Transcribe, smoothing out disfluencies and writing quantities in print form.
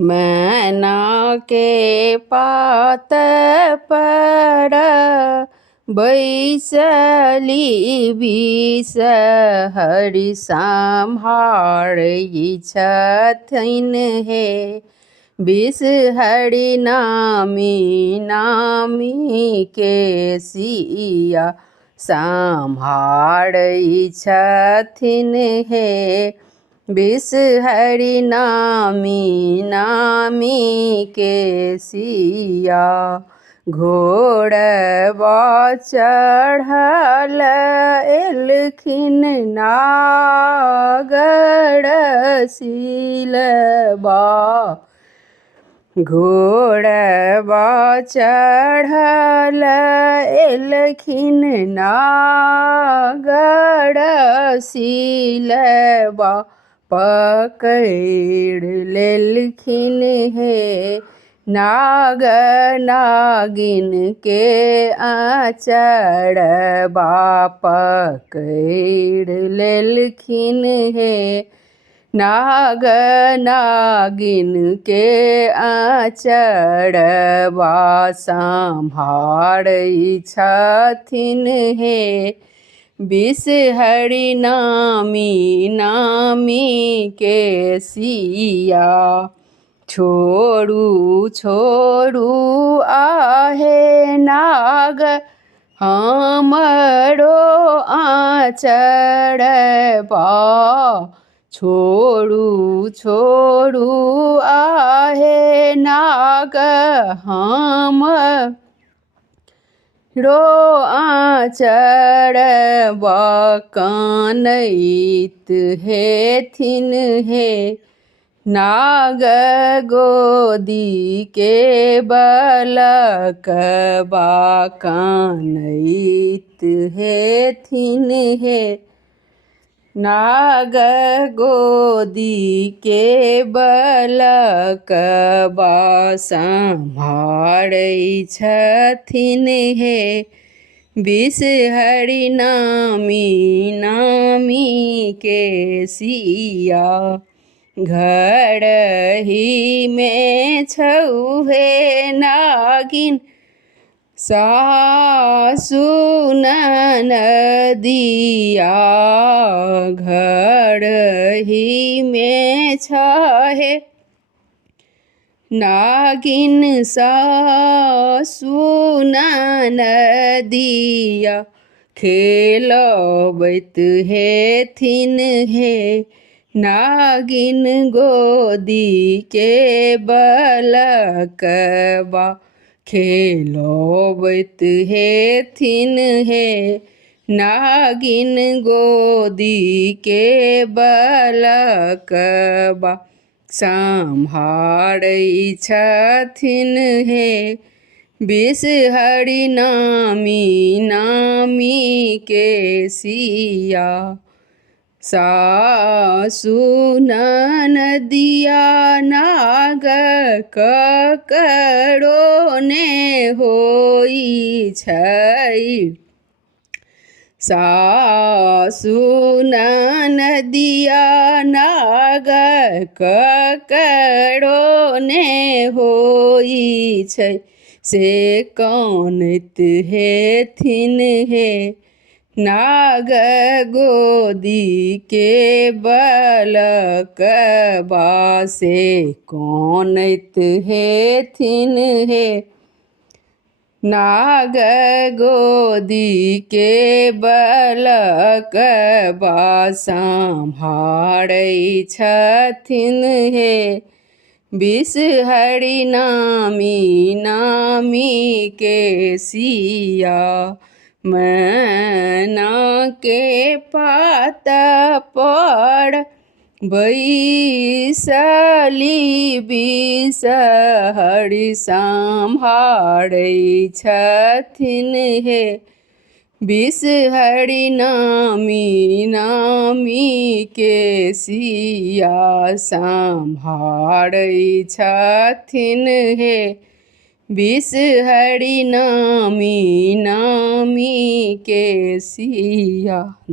मैना के पात पर बैसली विष हरि सम्हारै छथिन हे। विष हरि नामी नामी के सिया सम्हारै छथिन हे। विष हरि नामी नामी के सिया घोड़बा चढ़ल एलखिन नागर सिलबा। घोड़बा चढ़ल एलखिन नागर सिलबा। पकड़ लेलखिन हे नाग नागिन के आचरबा। पकड़ लेलखिन हे नाग नागिन के आचरबा। सम्हारै छथिन हे विष हरि नामी नामी के सिया। छोड़ू छोड़ू आहे नाग हमरो आचरबा। छोड़ू छोड़ू आहे नाग हमरो आचरबा। कानैत हेथिन हे नाग गोदी के बलकबा। कानैत हेथिन हे नाग गोदी के बलकबा। सम्हारै छथिन हे विष हरि नामी नामी के सिया। घरही में छौहे नागिन सासु ननदिया। घरही में छहे नागिन सासु ननदिया। खेलबैत हेथिन हे नागिन गोदी के बलकबा। खेलबैत हेथिन हे नागिन गोदी के बलकबा। सम्हारै छथिन हे विष हरि नामी नामी के सिया। सासु ननदिया नाग ककरो ने होइ छै। सासु ननदिया नाग ककरो ने होइ छै। से कानैत हेथिन हे नाग गोदी के बलकबा। से कानैत हेथिन हे नाग गोदी के बलकबा। सम्हारै छथिन हे विष हरि नामी नामी के सिया। मैना के पात पर बैसली विष हरि सम्हारै छथिन हे विष हरि नामी नामी के सिया। सम्हारै छथिन हे विष हरि नामी नामी के सिया।